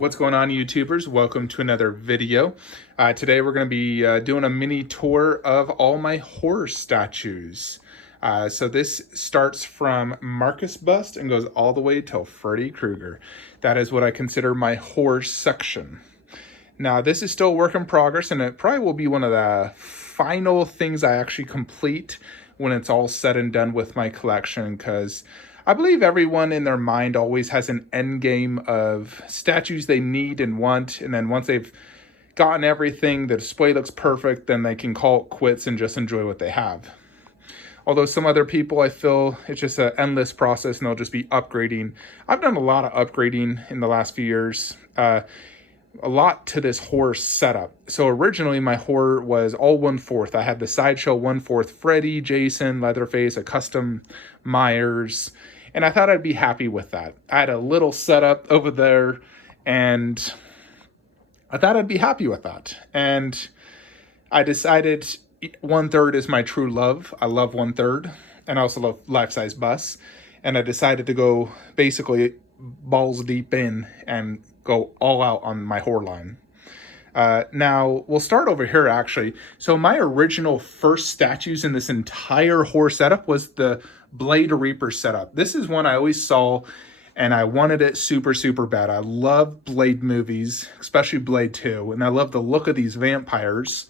What's going on, YouTubers? Welcome to another video. Today we're going to be doing a mini tour of all my horror statues. So this starts from Marcus bust and goes all the way till Freddy Krueger. That is what I consider my horror section. Now this is still a work in progress, and it probably will be one of the final things I actually complete when it's all said and done with my collection, because I believe everyone in their mind always has an end game of statues they need and want, and then once they've gotten everything, the display looks perfect, then they can call it quits and just enjoy what they have. Although some other people, I feel it's just an endless process and they'll just be upgrading. I've done a lot of upgrading in the last few years. A lot to this horror setup. So originally my horror was all 1/4. I had the sideshow 1/4 Freddy, Jason, Leatherface, a custom Myers, and I thought I'd be happy with that. I had a little setup over there, and I thought I'd be happy with that. And I decided 1/3 is my true love. I love 1/3, and I also love life-size busts. And I decided to go basically balls deep in and go all out on my horror line. Now, we'll start over here, actually. So my original first statues in this entire horror setup was the Blade Reaper setup. This is one I always saw, and I wanted it super, super bad. I love Blade movies, especially Blade 2, and I love the look of these vampires,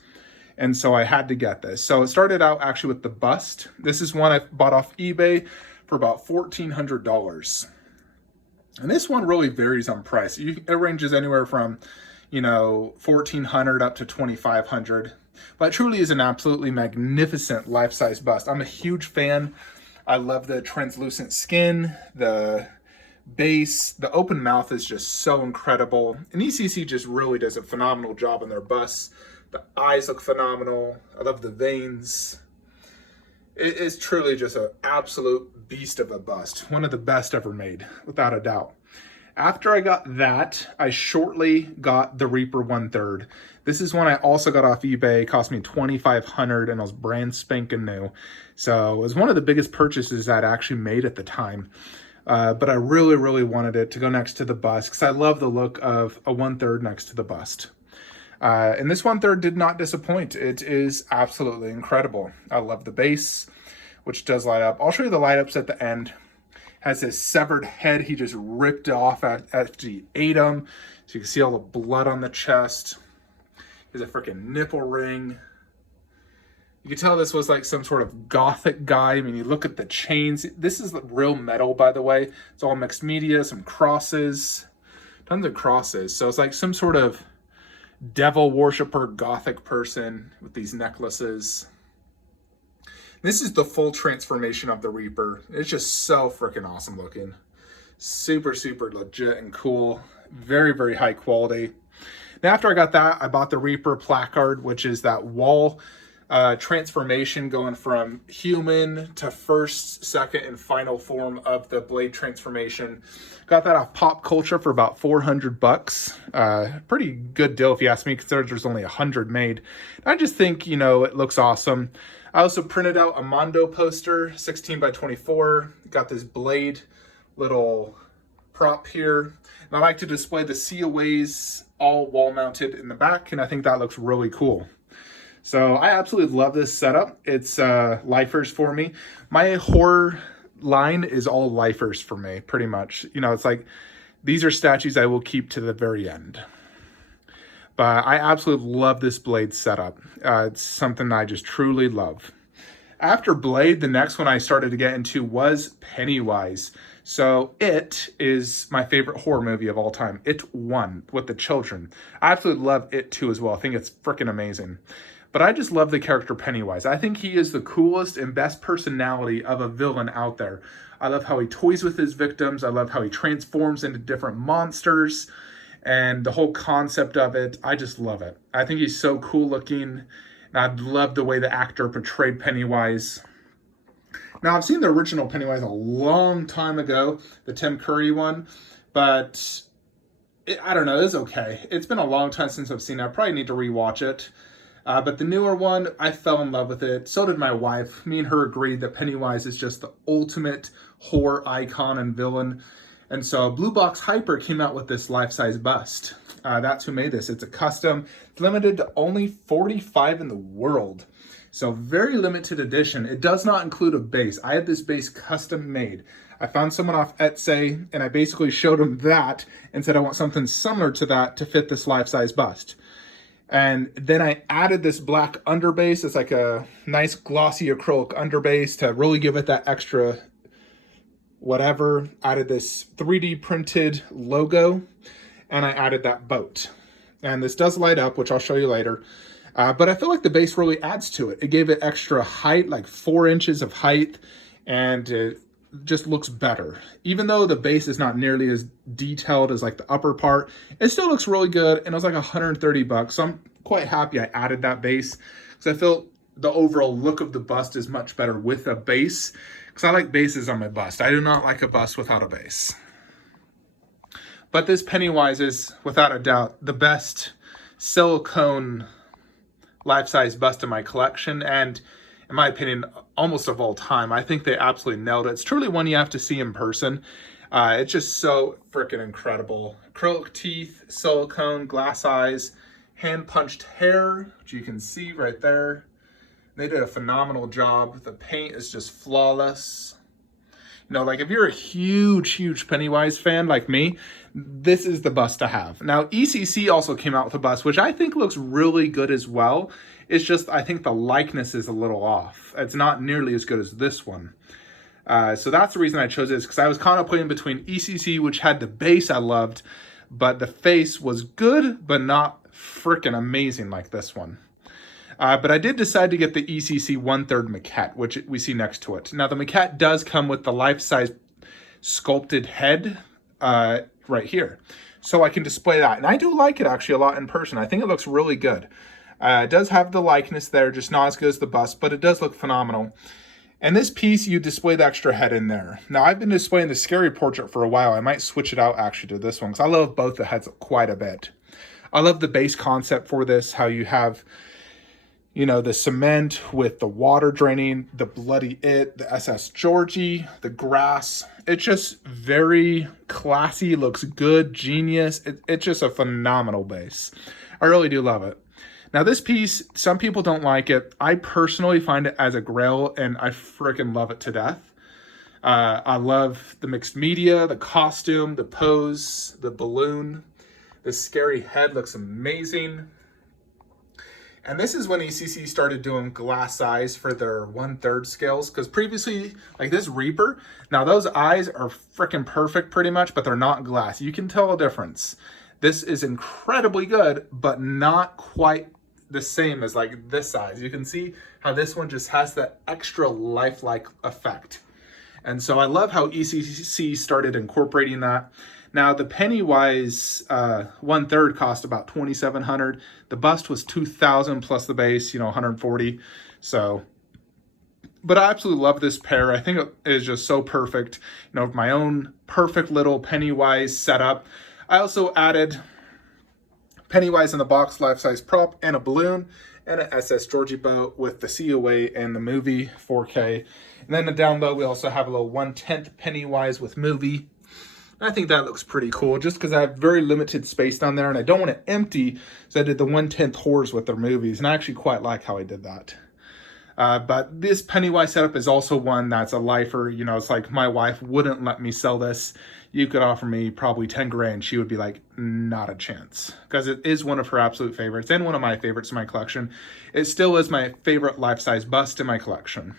and so I had to get this. So it started out actually with the bust. This is one I bought off eBay for about $1,400. And this one really varies on price. It ranges anywhere from, $1,400 up to $2,500. But it truly is an absolutely magnificent life-size bust. I'm a huge fan. I love the translucent skin, the base, the open mouth is just so incredible. And ECC just really does a phenomenal job on their busts. The eyes look phenomenal. I love the veins. It is truly just an absolute beast of a bust. One of the best ever made, without a doubt. After I got that, I shortly got the Reaper 1/3. This is one I also got off eBay. It cost me $2,500 and it was brand spanking new. So it was one of the biggest purchases I'd actually made at the time. But I really, really wanted it to go next to the bust because I love the look of a 1/3 next to the bust. And this 1/3 did not disappoint. It is absolutely incredible. I love the base, which does light up. I'll show you the light ups at the end. Has this severed head he just ripped off after he ate him. So you can see all the blood on the chest. There's a freaking nipple ring. You can tell this was like some sort of gothic guy. I mean, you look at the chains. This is real metal, by the way. It's all mixed media, some crosses, tons of crosses. So it's like some sort of devil worshiper gothic person with these necklaces. This is the full transformation of the Reaper. It's just so freaking awesome looking. Super, super legit and cool. Very, very high quality. Now, after I got that, I bought the Reaper placard, which is that wall transformation going from human to first, second, and final form of the Blade transformation. Got that off Pop Culture for about $400. Pretty good deal if you ask me, considering there's only 100 made. I just think, it looks awesome. I also printed out a Mondo poster, 16 by 24. Got this Blade little prop here. And I like to display the COAs all wall mounted in the back, and I think that looks really cool. So I absolutely love this setup. It's lifers for me. My horror line is all lifers for me, pretty much. It's like these are statues I will keep to the very end. But I absolutely love this Blade setup. It's something I just truly love. After Blade, the next one I started to get into was Pennywise. So It is my favorite horror movie of all time. It 1 with the children. I absolutely love It 2 as well. I think it's freaking amazing. But I just love the character Pennywise. I think he is the coolest and best personality of a villain out there. I love how he toys with his victims. I love how he transforms into different monsters. And the whole concept of it, I just love it. I think he's so cool looking. And I love the way the actor portrayed Pennywise. Now, I've seen the original Pennywise a long time ago, the Tim Curry one. But I don't know, it's okay. It's been a long time since I've seen it. I probably need to rewatch it. But the newer one, I fell in love with it. So did my wife. Me and her agreed that Pennywise is just the ultimate horror icon and villain. And so Blue Box Hyper came out with this life-size bust. That's who made this. It's a custom. It's limited to only 45 in the world. So very limited edition. It does not include a base. I had this base custom made. I found someone off Etsy and I basically showed him that and said I want something similar to that to fit this life-size bust. And then I added this black underbase. It's like a nice glossy acrylic underbase to really give it that extra whatever. Added this 3D printed logo and I added that boat. And this does light up, which I'll show you later. But I feel like the base really adds to it. It gave it extra height, like 4 inches of height, and it just looks better. Even though the base is not nearly as detailed as like the upper part, it still looks really good, and it was like 130 bucks. So I'm quite happy I added that base because I feel the overall look of the bust is much better with a base because I like bases on my bust. I do not like a bust without a base. But this Pennywise is, without a doubt, the best silicone life-size bust in my collection, and in my opinion, almost of all time. I think they absolutely nailed it. It's truly one you have to see in person. It's just so freaking incredible. Acrylic teeth, silicone, glass eyes, hand-punched hair, which you can see right there. They did a phenomenal job. The paint is just flawless. You know, like if you're a huge Pennywise fan like me, this is the bust to have. Now, ECC also came out with a bust, which I think looks really good as well. It's just, I think the likeness is a little off. It's not nearly as good as this one. So that's the reason I chose this, because I was contemplating between ECC, which had the base I loved, but the face was good, but not freaking amazing like this one. But I did decide to get the ECC 1/3 maquette, which we see next to it. Now, the maquette does come with the life-size sculpted head right here. So I can display that. And I do like it actually a lot in person. I think it looks really good. It does have the likeness there, just not as good as the bust, but it does look phenomenal. And this piece, you display the extra head in there. Now, I've been displaying the scary portrait for a while. I might switch it out actually to this one because I love both the heads quite a bit. I love the base concept for this, how you have, you know, the cement with the water draining, the bloody the SS Georgie, the grass. It's just very classy, looks good, genius. It's just a phenomenal base. I really do love it. Now this piece, some people don't like it. I personally find it as a grail and I freaking love it to death. I love the mixed media, the costume, the pose, the balloon. The scary head looks amazing. And this is when ECC started doing glass eyes for their 1/3 scales. Because previously, like this Reaper, now those eyes are freaking perfect pretty much, but they're not glass. You can tell a difference. This is incredibly good, but not quite the same as like this size. You can see how this one just has that extra lifelike effect. And so I love how ECC started incorporating that. Now the Pennywise 1/3 cost about $2,700. The bust was $2,000 plus the base, you know, $140. So, but I absolutely love this pair. I think it is just so perfect. You know, my own perfect little Pennywise setup. I also added Pennywise in the box life-size prop and a balloon and an SS Georgie boat with the COA and the movie 4K. And then down low, we also have a little 1/10 Pennywise with movie. I think that looks pretty cool just because I have very limited space down there and I don't want it empty. So I did the 1/10 horrors with their movies and I actually quite like how I did that. But this Pennywise setup is also one that's a lifer. You know, it's like my wife wouldn't let me sell this. You could offer me probably 10 grand. She would be like, not a chance. Because it is one of her absolute favorites and one of my favorites in my collection. It still is my favorite life-size bust in my collection.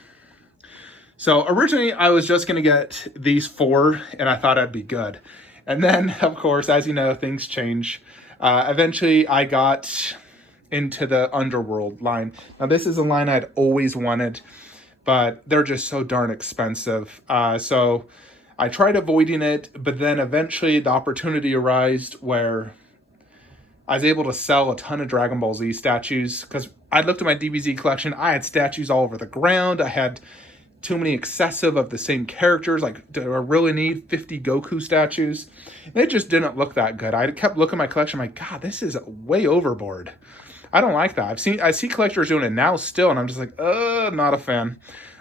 So originally I was just going to get these 4 and I thought I'd be good. And then, of course, as you know, things change. Eventually I got into the Underworld line. Now this is a line I'd always wanted, but they're just so darn expensive. So I tried avoiding it, but then eventually the opportunity arose where I was able to sell a ton of Dragon Ball Z statues because I looked at my DBZ collection. I had statues all over the ground. I had too many excessive of the same characters. Like, do I really need 50 Goku statues? And it just didn't look that good. I kept looking at my collection. I'm like, God, this is way overboard. I don't like that. I see collectors doing it now still, and I'm just like, not a fan.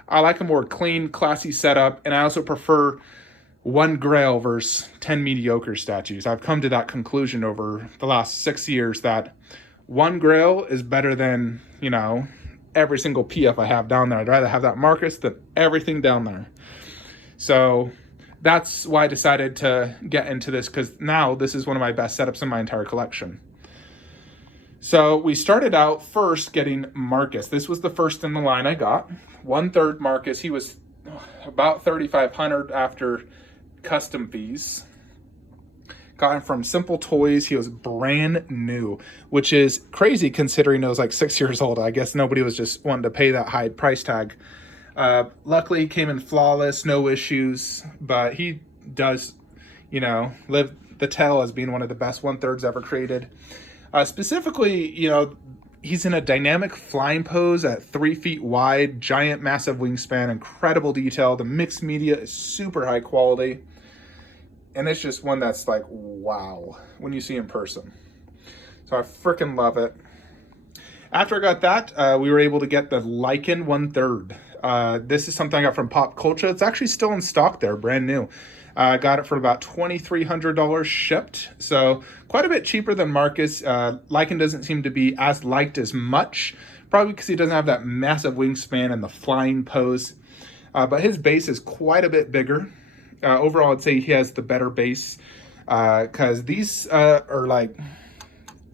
I like a more clean, classy setup, and I also prefer one Grail versus 10 mediocre statues. I've come to that conclusion over the last 6 years that one Grail is better than, you know, every single PF I have down there. I'd rather have that Marcus than everything down there. So that's why I decided to get into this, because now this is one of my best setups in my entire collection. So we started out first getting Marcus. This was the first in the line I got. 1/3 Marcus. He was about $3,500 after custom fees. Got him from Simple Toys. He was brand new, which is crazy considering it was like 6 years old. I guess nobody was just wanting to pay that high price tag. Luckily, he came in flawless, no issues, but he does, you know, live the tale as being one of the best 1/3s ever created. Specifically, you know, he's in a dynamic flying pose at 3 feet wide, giant, massive wingspan, incredible detail. The mixed media is super high quality. And it's just one that's like, wow, when you see in person. So I freaking love it. After I got that, we were able to get the Lycan 1/3. This is something I got from Pop Culture. It's actually still in stock there, brand new. I got it for about $2,300 shipped, so quite a bit cheaper than Marcus. Lycan doesn't seem to be as liked as much, probably because he doesn't have that massive wingspan and the flying pose. But his base is quite a bit bigger. Overall, I'd say he has the better base, because these are like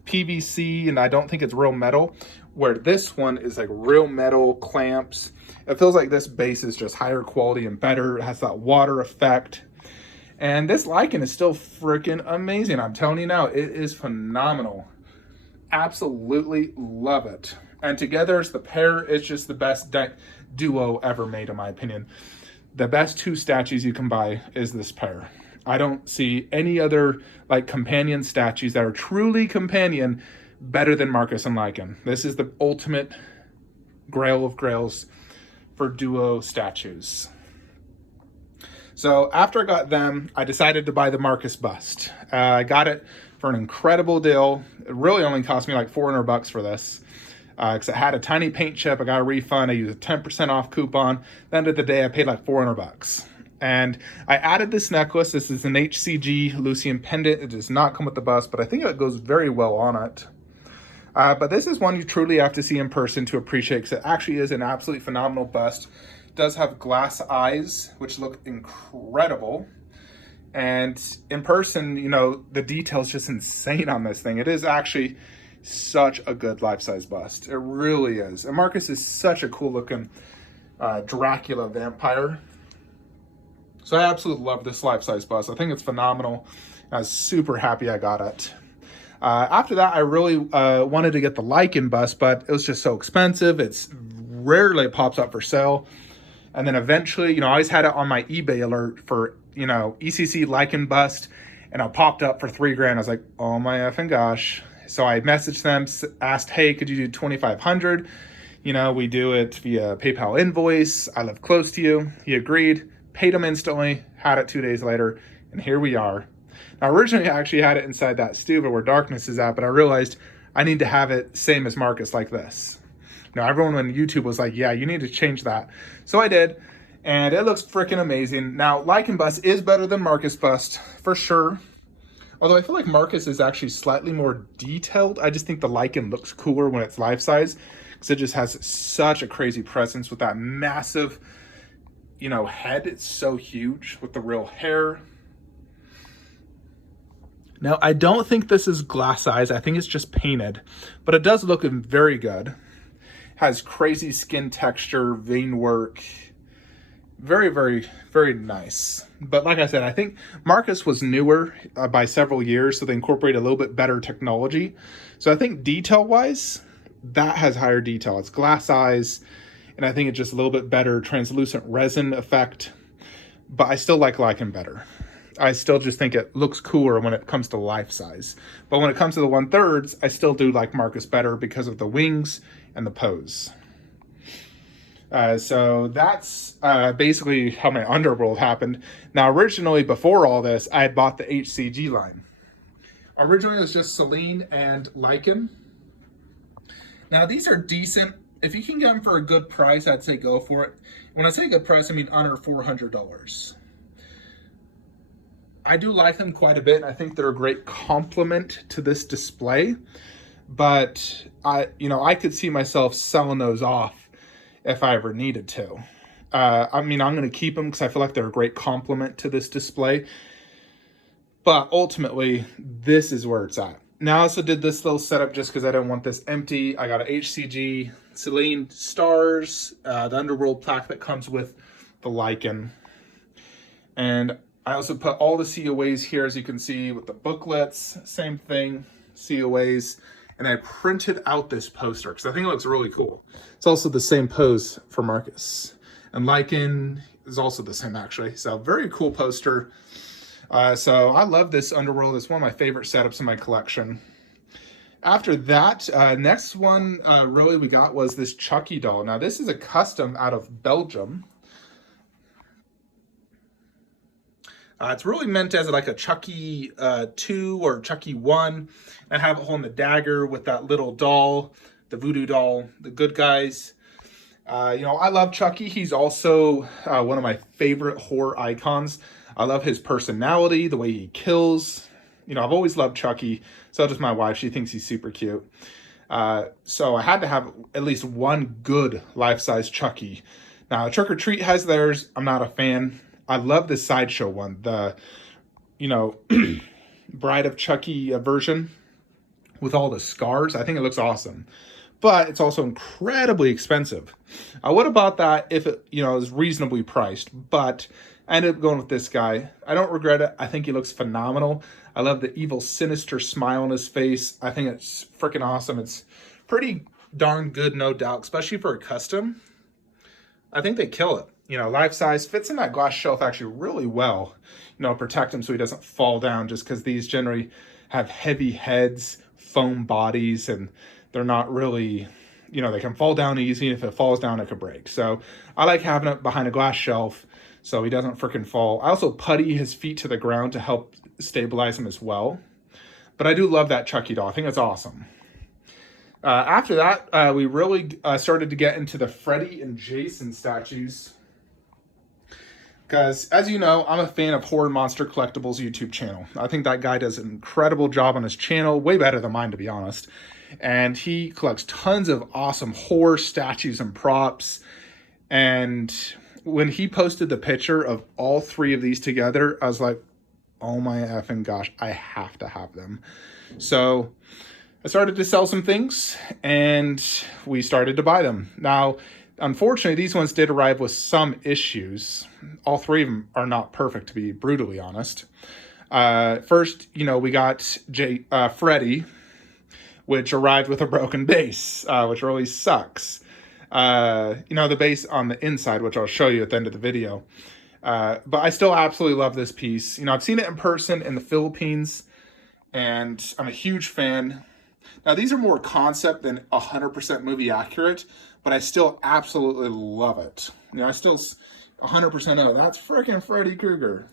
PVC, and I don't think it's real metal, where this one is like real metal clamps. It feels like this base is just higher quality and better. It has that water effect. And this Lycan is still freaking amazing. I'm telling you now, it is phenomenal. Absolutely love it. And together as the pair, it's just the best duo ever made, in my opinion. The best 2 statues you can buy is this pair. I don't see any other like companion statues that are truly companion better than Marcus and Lycan. This is the ultimate grail of grails for duo statues. So after I got them, I decided to buy the Marcus bust. I got it for an incredible deal. It really only cost me like $400 for this, because it had a tiny paint chip. I got a refund. I used a 10% off coupon. At the end of the day, I paid like $400. And I added this necklace. This is an HCG Lucian pendant. It does not come with the bust, but I think it goes very well on it. But this is one you truly have to see in person to appreciate, because it actually is an absolutely phenomenal bust. Does have glass eyes, which look incredible. And in person, you know, the detail is just insane on this thing. It is actually such a good life-size bust. It really is. And Marcus is such a cool looking Dracula vampire. So I absolutely love this life-size bust. I think it's phenomenal. I was super happy I got it. After that, I really wanted to get the Lycan bust, but it was just so expensive. It's rarely pops up for sale. And then eventually, you know, I always had it on my eBay alert for, you know, ECC Lycan bust, and it popped up for $3,000. I was like, oh my effing gosh. So I messaged them, asked, hey, could you do 2,500? You know, we do it via PayPal invoice. I live close to you. He agreed, paid him instantly, had it 2 days later, and here we are. Now, originally, I actually had it inside that stuva where darkness is at, but I realized I need to have it same as Marcus like this. Now, everyone on YouTube was like, yeah, you need to change that. So I did, and it looks freaking amazing. Now, Lycan bust is better than Marcus bust, for sure. Although I feel like Marcus is actually slightly more detailed. I just think the Lycan looks cooler when it's life-size, because it just has such a crazy presence with that massive, you know, head. It's so huge with the real hair. Now, I don't think this is glass eyes. I think it's just painted, but it does look very good. Has crazy skin texture, vein work. Very, very, very nice. But like I said, I think Marcus was newer by several years, so they incorporate a little bit better technology. So I think detail-wise, that has higher detail. It's glass eyes, and I think it's just a little bit better translucent resin effect. But I still like Lycan better. I still just think it looks cooler when it comes to life size. But when it comes to the 1/3s, I still do like Marcus better because of the wings and the pose. So that's basically how my Underworld happened. Now, originally, before all this, I had bought the HCG line. Originally, it was just Celine and Lycan. Now, these are decent. If you can get them for a good price, I'd say go for it. When I say good price, I mean under $400. I do like them quite a bit. I think they're a great complement to this display, but I could see myself selling those off if I ever needed to. I mean, I'm going to keep them because I feel like they're a great complement to this display. But ultimately, this is where it's at. Now I also did this little setup just because I didn't want this empty. I got an HCG Celine Stars, the Underworld plaque that comes with the lichen. And I also put all the COAs here, as you can see, with the booklets. Same thing, COAs. And I printed out this poster because I think it looks really cool. It's also the same pose for Marcus. And lichen is also the same, actually. So very cool poster. So I love this Underworld. It's one of my favorite setups in my collection. After that, next one really we got was this Chucky doll. Now this is a custom out of Belgium. It's really meant as like a Chucky 2 or Chucky 1. I have it holding the dagger with that little doll, the voodoo doll, the good guys. I love Chucky. He's also one of my favorite horror icons. I love his personality, the way he kills. I've always loved Chucky. So does my wife. She thinks he's super cute. So I had to have at least one good life-size Chucky. Now, Trick or Treat has theirs. I'm not a fan. I love the Sideshow one, the, Bride of Chucky version with all the scars. I think it looks awesome. But it's also incredibly expensive. I would have bought that if it, was reasonably priced. But I ended up going with this guy. I don't regret it. I think he looks phenomenal. I love the evil, sinister smile on his face. I think it's freaking awesome. It's pretty darn good, no doubt, especially for a custom. I think they kill it. Life size, fits in that glass shelf actually really well. Protect him so he doesn't fall down, just because these generally have heavy heads, foam bodies, and they're not really, they can fall down easy. If it falls down, it could break. So I like having it behind a glass shelf so he doesn't freaking fall. I also putty his feet to the ground to help stabilize him as well. But I do love that Chucky doll. I think it's awesome. After that, we really started to get into the Freddy and Jason statues. Because, as you know, I'm a fan of Horror Monster Collectibles YouTube channel. I think that guy does an incredible job on his channel, way better than mine, to be honest. And he collects tons of awesome horror statues and props. And when he posted the picture of all three of these together, I was like, oh my effing gosh, I have to have them. So I started to sell some things, and we started to buy them. Now, unfortunately, these ones did arrive with some issues. All three of them are not perfect, to be brutally honest. First, we got Freddy, which arrived with a broken base, which really sucks. The base on the inside, which I'll show you at the end of the video. But I still absolutely love this piece. I've seen it in person in the Philippines, and I'm a huge fan. Now, these are more concept than 100% movie accurate, but I still absolutely love it. I still 100% know that's freaking Freddy Krueger.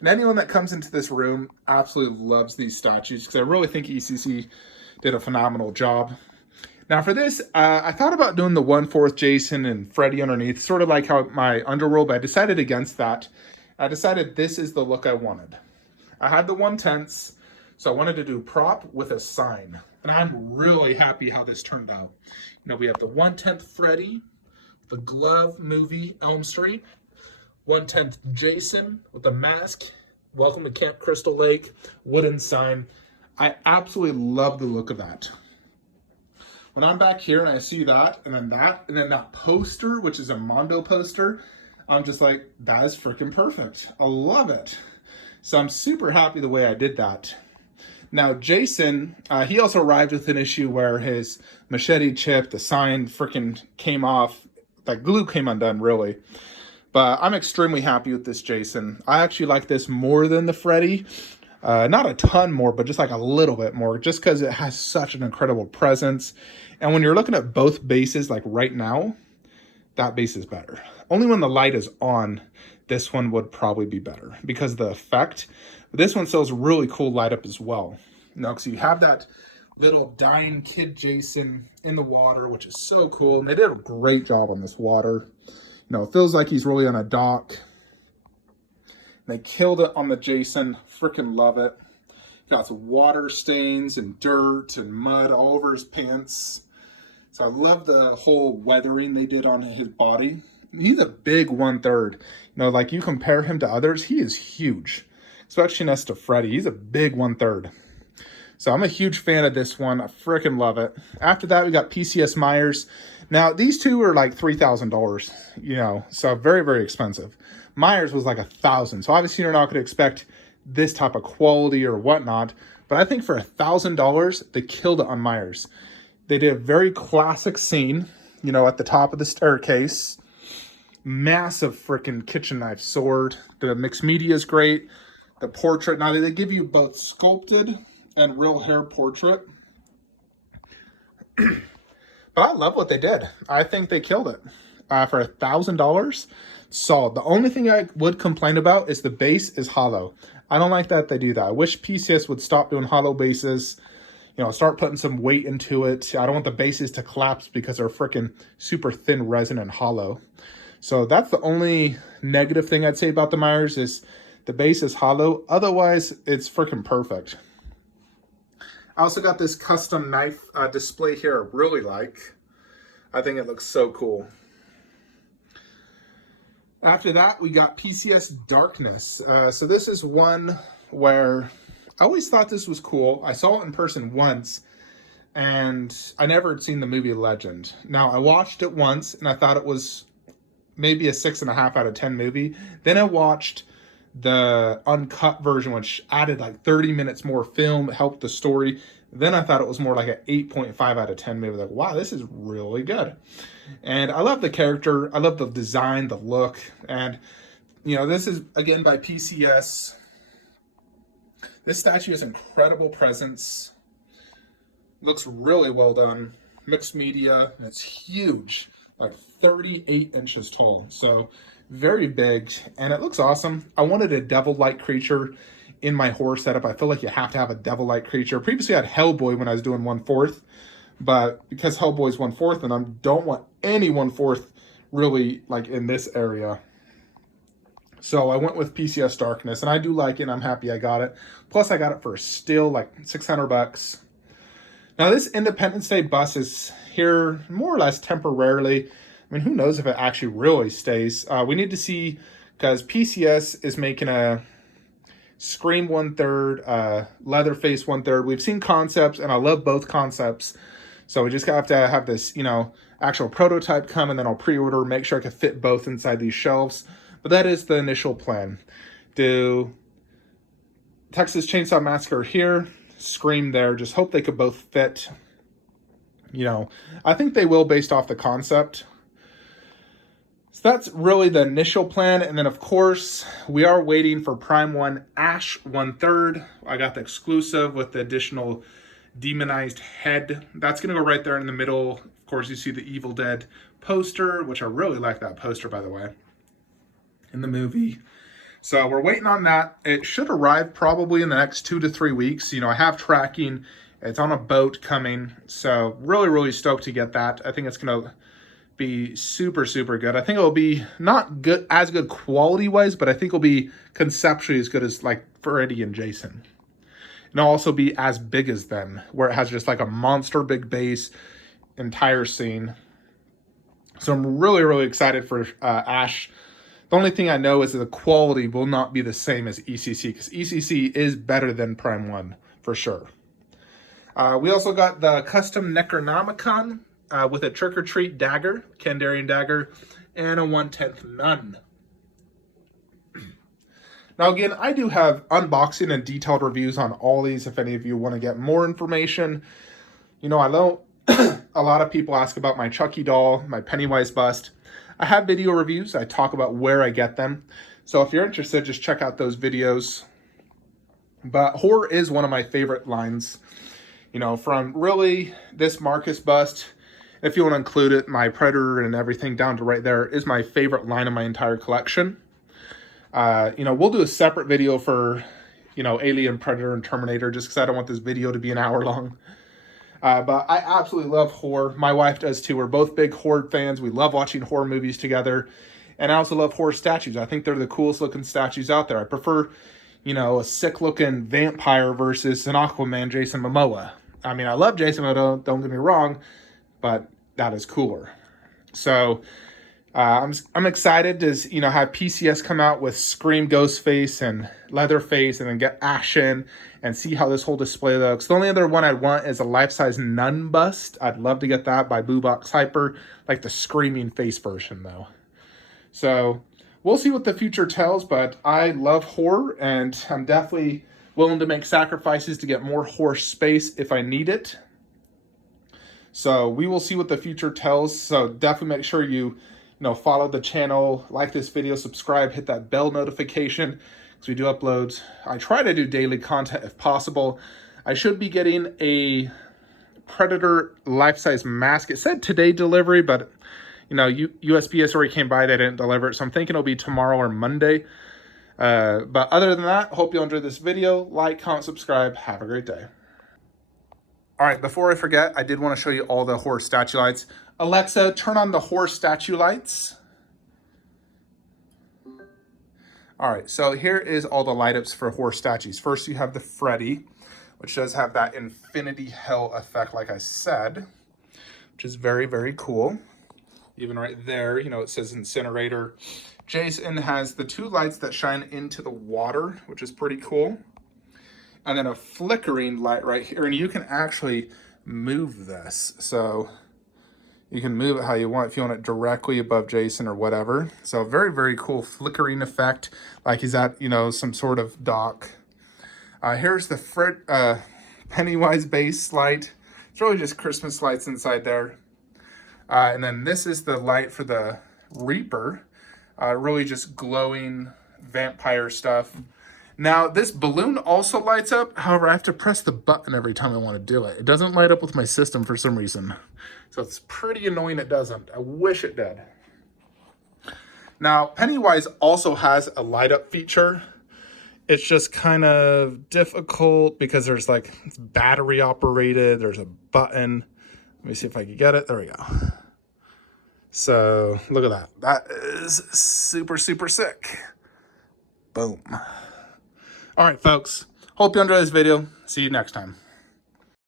And anyone that comes into this room absolutely loves these statues, because I really think ECC did a phenomenal job. Now for this, I thought about doing the 1/4 Jason and Freddy underneath, sort of like how my Underworld, but I decided against that. I decided this is the look I wanted. I had the 1/10, so I wanted to do prop with a sign. And I'm really happy how this turned out. We have the 1/10 Freddy, the glove movie Elm Street, 1/10 Jason with the mask, welcome to Camp Crystal Lake, wooden sign. I absolutely love the look of that. When I'm back here and I see that, and then that poster, which is a Mondo poster, I'm just like, that is freaking perfect. I love it. So I'm super happy the way I did that. Now, Jason, he also arrived with an issue where his machete chip, the sign freaking came off. That glue came undone, really. But I'm extremely happy with this Jason. I actually like this more than the Freddy. Not a ton more, but just like a little bit more, just because it has such an incredible presence. And when you're looking at both bases, like right now, that base is better. Only when the light is on, this one would probably be better because of the effect. But this one still has a really cool light up as well. Because you have that little dying kid Jason in the water, which is so cool. And they did a great job on this water. It feels like he's really on a dock. They killed it on the Jason. Freaking love it. Got some water stains and dirt and mud all over his pants. So I love the whole weathering they did on his body. He's a big 1/3. You know, like you compare him to others, he is huge. Especially next to Freddy. He's a big 1/3. So I'm a huge fan of this one. I freaking love it. After that, we got PCS Myers. Now, these two are like $3,000, you know, so very, very expensive. Myers was like $1,000. So obviously you're not going to expect this type of quality or whatnot. But I think for $1,000, they killed it on Myers. They did a very classic scene, you know, at the top of the staircase. Massive freaking kitchen knife sword. The mixed media is great. The portrait. Now, they give you both sculpted and real hair portrait. But I love what they did. I think they killed it. For $1,000, solid. The only thing I would complain about is the base is hollow. I don't like that they do that. I wish PCS would stop doing hollow bases. You know, start putting some weight into it. I don't want the bases to collapse because they're freaking super thin resin and hollow. So that's the only negative thing I'd say about the Myers is the base is hollow. Otherwise, it's freaking perfect. I also got this custom knife display here I really like. I think it looks so cool. After that, we got PCS Darkness. So this is one where I always thought this was cool. I saw it in person once, and I never had seen the movie Legend. Now, I watched it once, and I thought it was maybe a 6.5 out of 10 movie. Then I watched the uncut version, which added like 30 minutes more film, helped the story. Then I thought it was more like an 8.5 out of 10 movie. Like, wow, this is really good. And I love the character. I love the design, the look. And, you know, this is, again, by PCS. This statue has incredible presence. Looks really well done. Mixed media. It's huge. Like 38 inches tall. So very big. And it looks awesome. I wanted a devil-like creature in my horror setup. I feel like you have to have a devil-like creature. Previously I had Hellboy when I was doing 1/4. But because Hellboy is 1/4 and I don't want any 1/4 really like in this area. So I went with PCS Darkness, and I do like it, and I'm happy I got it. Plus, I got it for still like $600. Now, this Independence Day bus is here more or less temporarily. I mean, who knows if it actually really stays. We need to see, because PCS is making a Scream 1/3, Leatherface 1/3. We've seen concepts, and I love both concepts. So we just have to have this, you know, actual prototype come, and then I'll pre-order, make sure I can fit both inside these shelves. But that is the initial plan. Do Texas Chainsaw Massacre here, Scream there. Just hope they could both fit. You know, I think they will based off the concept. So that's really the initial plan. And then, of course, we are waiting for Prime 1 Ash 1/3. I got the exclusive with the additional demonized head. That's going to go right there in the middle. Of course, you see the Evil Dead poster, which I really like that poster, by the way, in the movie. So we're waiting on that. It should arrive probably in the next 2 to 3 weeks. You know, I have tracking. It's on a boat coming. So really, really stoked to get that. I think it's going to be super, super good. I think it'll be not good as good quality-wise, but I think it'll be conceptually as good as like Freddy and Jason. And it'll also be as big as them, where it has just like a monster big base, entire scene. So I'm really, really excited for Ash. The only thing I know is that the quality will not be the same as ECC, because ECC is better than Prime 1, for sure. We also got the custom Necronomicon with a trick-or-treat dagger, Kandarian dagger, and a 1/10 nun. Now, again, I do have unboxing and detailed reviews on all these if any of you want to get more information. You know, I know a lot of people ask about my Chucky doll, my Pennywise bust. I have video reviews. I talk about where I get them. So if you're interested, just check out those videos. But horror is one of my favorite lines. You know, from really this Marcus bust, if you want to include it, my Predator and everything down to right there is my favorite line of my entire collection. You know, we'll do a separate video for, you know, Alien, Predator, and Terminator, just because I don't want this video to be an hour long. But I absolutely love horror. My wife does too. We're both big horror fans. We love watching horror movies together. And I also love horror statues. I think they're the coolest looking statues out there. I prefer, you know, a sick looking vampire versus an Aquaman Jason Momoa. I mean, I love Jason Momoa, don't get me wrong, but that is cooler. So I'm excited to, you know, have PCS come out with Scream Ghostface and Leatherface, and then get Ashen and see how this whole display looks. The only other one I'd want is a life-size nun bust. I'd love to get that by Boo Box Hyper, like the screaming face version though. So we'll see what the future tells, but I love horror, and I'm definitely willing to make sacrifices to get more horror space if I need it. So we will see what the future tells. So definitely make sure you follow the channel, like this video, subscribe, hit that bell notification, because we do uploads. I try to do daily content if possible. I should be getting a Predator life-size mask. It said today delivery, but USPS already came by, they didn't deliver it, so I'm thinking it'll be tomorrow or Monday. But other than that, hope you enjoyed this video. Like, comment, subscribe. Have a great day. All right, before I forget, I did want to show you all the horror statue lights. Alexa, turn on the horror statue lights. All right, so here is all the light ups for horror statues. First, you have the Freddy, which does have that infinity hell effect, like I said, which is very, very cool. Even right there, it says incinerator. Jason has the two lights that shine into the water, which is pretty cool. And then a flickering light right here, and you can actually move this. So you can move it how you want, if you want it directly above Jason or whatever. So very, very cool flickering effect, like he's at, some sort of dock. Here's the Pennywise base light. It's really just Christmas lights inside there. And then this is the light for the Reaper. Really just glowing vampire stuff. Now, this balloon also lights up. However, I have to press the button every time I want to do it. It doesn't light up with my system for some reason. So it's pretty annoying it doesn't. I wish it did. Now, Pennywise also has a light up feature. It's just kind of difficult because there's it's battery operated. There's a button. Let me see if I can get it. There we go. So look at that. That is super, super sick. Boom. All right, folks. Hope you enjoyed this video. See you next time.